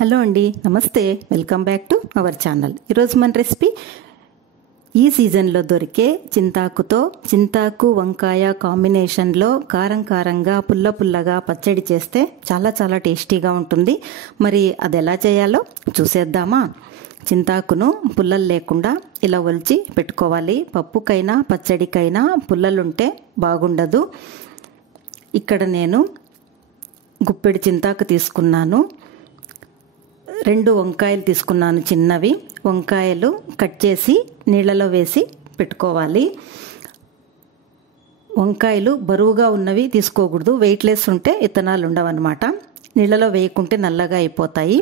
Hello అండి, నమస్తే. Welcome back to our channel. ఈరోజు మన రెసిపీ ఈ సీజన్లో దొరికే చింతాకు వంకాయ కాంబినేషన్లో కారం కారంగా పుల్ల పుల్లగా పచ్చడి చేస్తే చాలా చాలా టేస్టీగా ఉంటుంది. మరి అది ఎలా చేయాలో చూసేద్దామా? చింతాకును పుల్లలు లేకుండా ఇలా ఒలిచి పెట్టుకోవాలి. పప్పుకైనా పచ్చడికైనా పుల్లలుంటే బాగుండదు. ఇక్కడ నేను గుప్పెడి చింతాకు తీసుకున్నాను. 2 వంకాయలు తీసుకున్నాను, చిన్నవి వంకాయలు కట్ చేసి నీళ్ళలో వేసి పెట్టుకోవాలి. వంకాయలు బరువుగా ఉన్నవి తీసుకోకూడదు, వెయిట్లెస్ ఉంటే విత్తనాలు ఉండవన్నమాట. నీళ్ళలో వేయకుంటే నల్లగా అయిపోతాయి.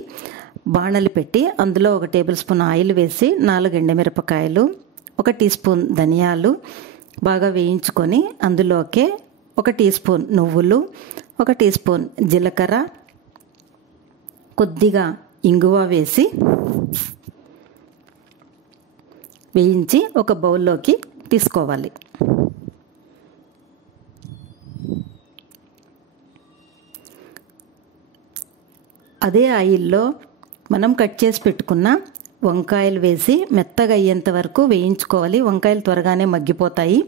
బాణలి పెట్టి అందులో 1 టేబుల్ స్పూన్ ఆయిల్ వేసి 4 ఎండుమిరపకాయలు, 1 టీ స్పూన్ ధనియాలు బాగా వేయించుకొని అందులోకే 1 టీ స్పూన్ నువ్వులు, 1 టీ స్పూన్ జీలకర్ర, కొద్దిగా ఇంగువ వేసి వేయించి ఒక బౌల్లోకి తీసుకోవాలి. అదే ఆయిల్లో మనం కట్ చేసి పెట్టుకున్న వంకాయలు వేసి మెత్తగా అయ్యేంత వరకు వేయించుకోవాలి. వంకాయలు త్వరగానే మగ్గిపోతాయి.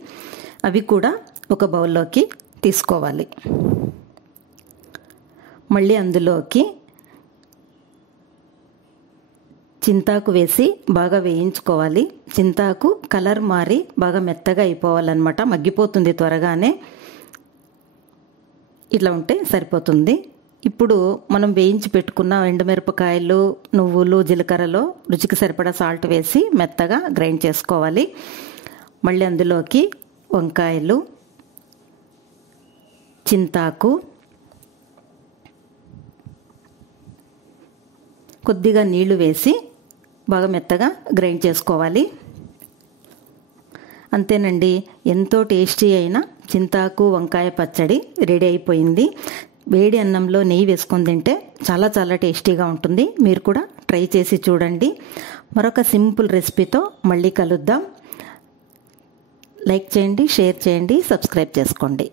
అవి కూడా ఒక బౌల్లోకి తీసుకోవాలి. మళ్ళీ అందులోకి చింతాకు వేసి బాగా వేయించుకోవాలి. చింతాకు కలర్ మారి బాగా మెత్తగా అయిపోవాలన్నమాట. మగ్గిపోతుంది త్వరగానే. ఇట్లా ఉంటే సరిపోతుంది. ఇప్పుడు మనం వేయించి పెట్టుకున్న ఎండుమిరపకాయలు, నువ్వులు, జీలకర్రలో రుచికి సరిపడా సాల్ట్ వేసి మెత్తగా గ్రైండ్ చేసుకోవాలి. మళ్ళీ అందులోకి వంకాయలు, చింతాకు, కొద్దిగా నీళ్లు వేసి బాగా మెత్తగా గ్రైండ్ చేసుకోవాలి. అంతేనండి, ఎంతో టేస్టీ అయిన చింతాకు వంకాయ పచ్చడి రెడీ అయిపోయింది. వేడి అన్నంలో నెయ్యి వేసుకొని తింటే చాలా చాలా టేస్టీగా ఉంటుంది. మీరు కూడా ట్రై చేసి చూడండి. మరొక సింపుల్ రెసిపీతో మళ్ళీ కలుద్దాం. లైక్ చేయండి, షేర్ చేయండి, సబ్స్క్రైబ్ చేసుకోండి.